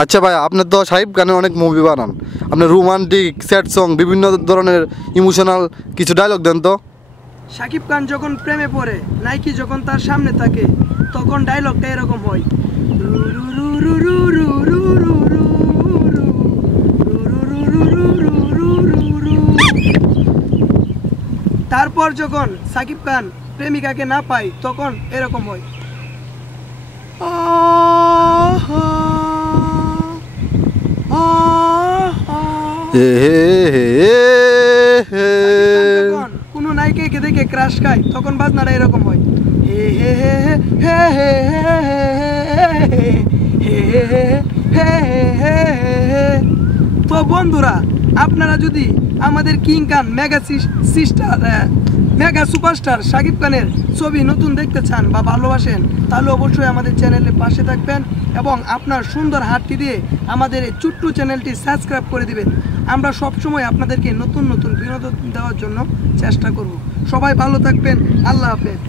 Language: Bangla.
আচ্ছা ভাই, আপনি তো সাকিব খানের অনেক মুভি বানান, আপনি রোমান্টিক স্যাড সং বিভিন্ন ধরনের ইমোশনাল কিছু ডায়লগ দেন তো। শাকিব খান যখন প্রেমে পড়ে, নাইকি যখন তার সামনে থাকে, তখন ডায়লগটা এরকম হয়। তারপর যখন শাকিব খান প্রেমিকাকে না পায়, তখন এরকম হয়। হে হে হে হে। যখন কোনো নায়িকাকে দেখে ক্রাশ খায়, তখন বাজনাটা এরকম হয়। হে হে হে হে হে হে হে। তো বন্ধুরা, আপনারা যদি আমাদের কিং খান মেগা সুপারস্টার শাকিব খানের ছবি নতুন দেখতে চান বা ভালোবাসেন, তাহলে অবশ্যই আমাদের চ্যানেলের পাশে থাকবেন এবং আপনার সুন্দর হাতটি দিয়ে আমাদের এই ছোট্ট চ্যানেলটি সাবস্ক্রাইব করে দিবেন। আমরা সবসময় আপনাদেরকে নতুন নতুন বিনোদন দেওয়ার জন্য চেষ্টা করব। সবাই ভালো থাকবেন। আল্লাহ হাফেজ।